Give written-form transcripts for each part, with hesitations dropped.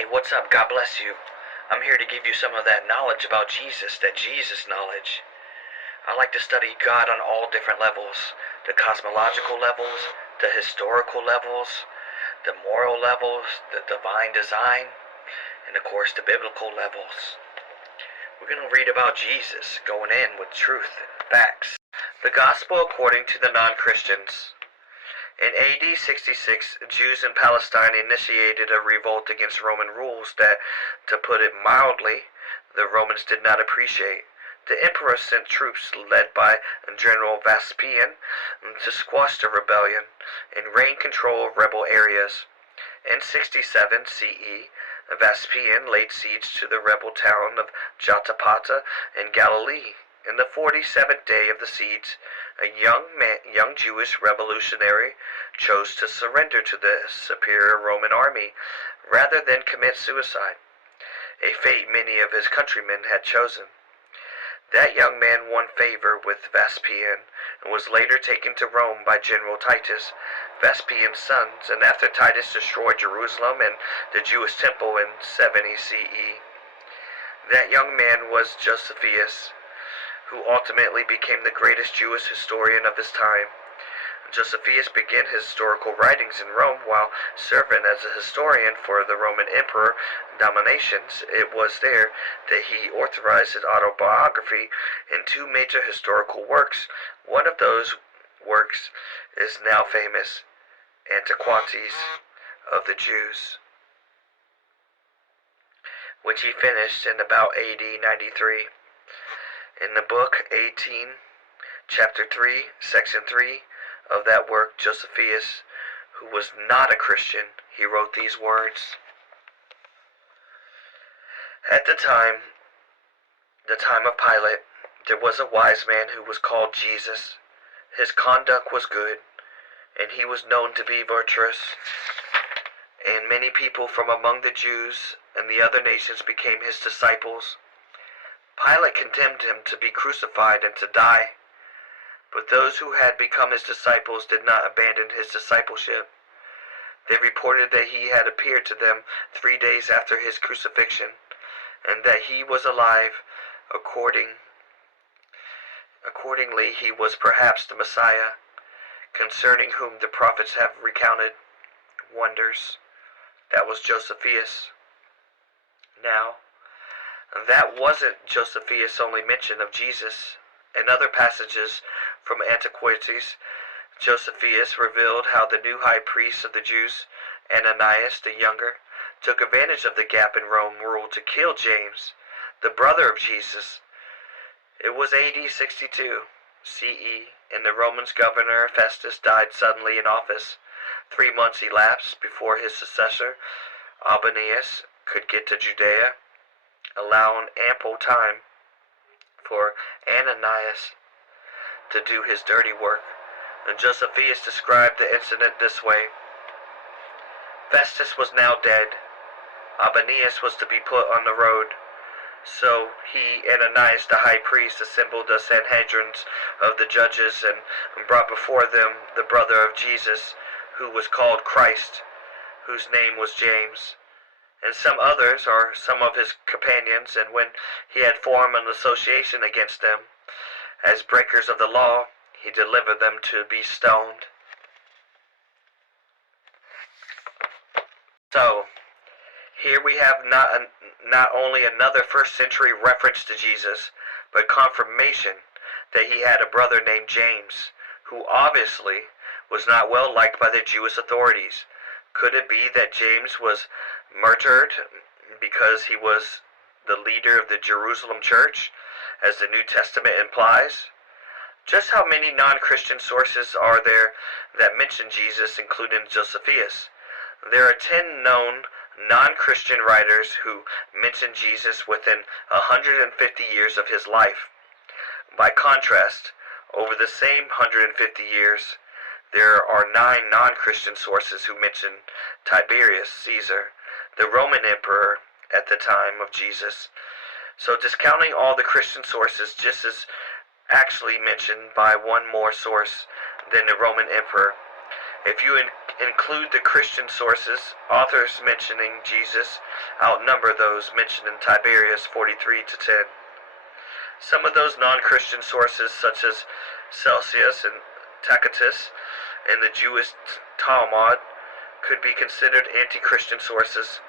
Hey, what's up? God bless you. I'm here to give you some of that knowledge about Jesus, that Jesus knowledge. I like to study God on all different levels, the cosmological levels, the historical levels, the moral levels, the divine design, and of course the biblical levels. We're going to read about Jesus going in with truth and facts. The Gospel according to the non-Christians. In AD 66, Jews in Palestine initiated a revolt against Roman rules that, to put it mildly, the Romans did not appreciate. The emperor sent troops led by General Vespasian to squash the rebellion and regain control of rebel areas. In 67 CE, Vespasian laid siege to the rebel town of Jotapata in Galilee. In the 47th day of the siege, a young Jewish revolutionary chose to surrender to the superior Roman army rather than commit suicide, a fate many of his countrymen had chosen. That young man won favor with Vespasian and was later taken to Rome by General Titus, Vespasian's sons, and after Titus destroyed Jerusalem and the Jewish temple in 70 CE. That young man was Josephus, who ultimately became the greatest Jewish historian of his time. Josephus began his historical writings in Rome while serving as a historian for the Roman Emperor Domitian. It was there that he authorized his autobiography in two major historical works. One of those works is now famous, Antiquities of the Jews, which he finished in about AD 93. In the book 18, chapter 3, section 3 of that work, Josephus, who was not a Christian, he wrote these words. At the time of Pilate, there was a wise man who was called Jesus. His conduct was good, and he was known to be virtuous. And many people from among the Jews and the other nations became his disciples. Pilate condemned him to be crucified and to die, but those who had become his disciples did not abandon his discipleship. They reported that he had appeared to them 3 days after his crucifixion, and that he was alive. Accordingly, he was perhaps the Messiah, concerning whom the prophets have recounted wonders. That was Josephus. Now, that wasn't Josephus' only mention of Jesus. In other passages from Antiquities, Josephus revealed how the new high priest of the Jews, Ananias the Younger, took advantage of the gap in Rome rule to kill James, the brother of Jesus. It was AD 62 CE, and the Roman governor Festus died suddenly in office. 3 months elapsed before his successor, Albanius, could get to Judea, allowing ample time for Ananias to do his dirty work. And Josephus described the incident this way. Festus was now dead. Albanius was to be put on the road. So he, Ananias the high priest, assembled the Sanhedrins of the judges and brought before them the brother of Jesus, who was called Christ, whose name was James, and some others, or some of his companions, and when he had formed an association against them, as breakers of the law, he delivered them to be stoned. So, here we have not only another first century reference to Jesus, but confirmation that he had a brother named James, who obviously was not well liked by the Jewish authorities. Could it be that James was martyred because he was the leader of the Jerusalem church, as the New Testament implies? Just how many non-Christian sources are there that mention Jesus, including Josephus? There are 10 known non-Christian writers who mention Jesus within 150 years of his life. By contrast, over the same 150 years, there are 9 non-Christian sources who mention Tiberius Caesar, the Roman emperor at the time of Jesus. So discounting all the Christian sources, Jesus is actually mentioned by one more source than the Roman emperor. If you include the Christian sources, authors mentioning Jesus outnumber those mentioned in Tiberius 43-10. Some of those non-Christian sources, such as Celsius and Tacitus and the Jewish Talmud, could be considered anti-Christian sources.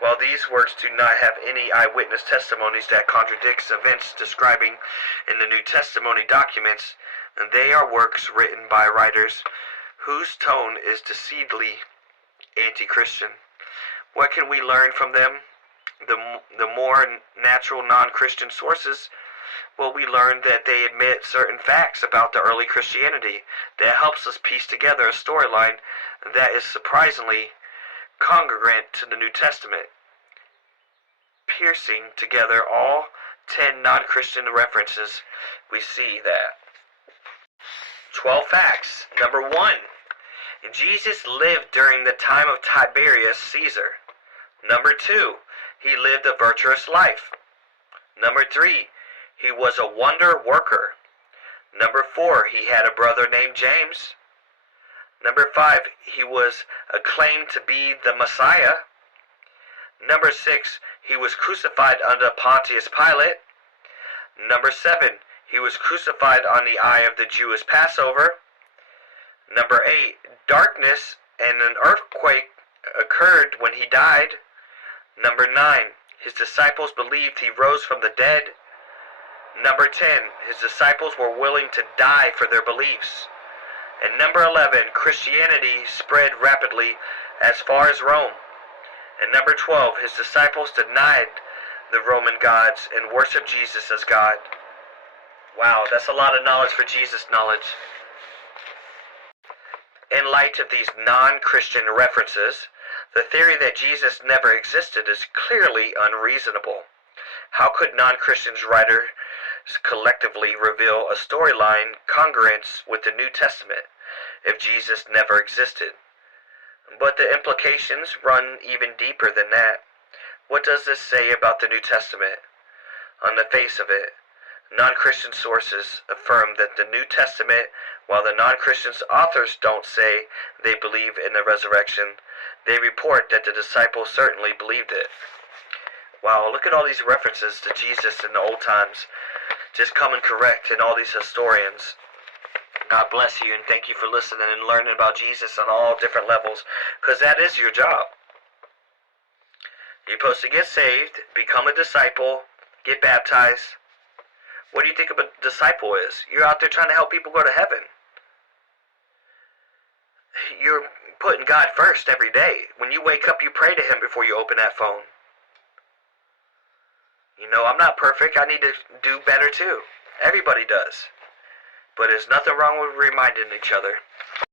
While these works do not have any eyewitness testimonies that contradicts events describing in the New Testament documents, they are works written by writers whose tone is decidedly anti-Christian. What can we learn from them? The more natural non-Christian sources, well, we learn that they admit certain facts about the early Christianity that helps us piece together a storyline that is surprisingly congruent to the New Testament, piercing together all 10 non-Christian references. We see that. 12 facts. Number 1. Jesus lived during the time of Tiberius Caesar. Number 2. He lived a virtuous life. Number 3. He was a wonder worker. Number 4. He had a brother named James. Number 5. He was acclaimed to be the Messiah. Number 6. He was crucified under Pontius Pilate. Number 7. He was crucified on the eye of the Jewish Passover. Number 8. Darkness and an earthquake occurred when he died. Number 9. His disciples believed he rose from the dead. Number 10. His disciples were willing to die for their beliefs. And number 11. Christianity spread rapidly as far as Rome. And number 12. His disciples denied the Roman gods and worshiped Jesus as God. Wow, that's a lot of knowledge for Jesus knowledge. In light of these non-Christian references, the theory that Jesus never existed is clearly unreasonable. How could non-Christians writers collectively reveal a storyline congruent with the New Testament if Jesus never existed? But the implications run even deeper than that. What does this say about the New Testament? On the face of it, non-Christian sources affirm that the New Testament, while the non-Christian authors don't say they believe in the resurrection, they report that the disciples certainly believed it. Wow, look at all these references to Jesus in the old times, just coming correct in all these historians. God bless you, and thank you for listening and learning about Jesus on all different levels, because that is your job. You're supposed to get saved, become a disciple, get baptized. What do you think a disciple is? You're out there trying to help people go to heaven. You're putting God first every day. When you wake up, you pray to Him before you open that phone. You know, I'm not perfect. I need to do better too. Everybody does. But there's nothing wrong with reminding each other.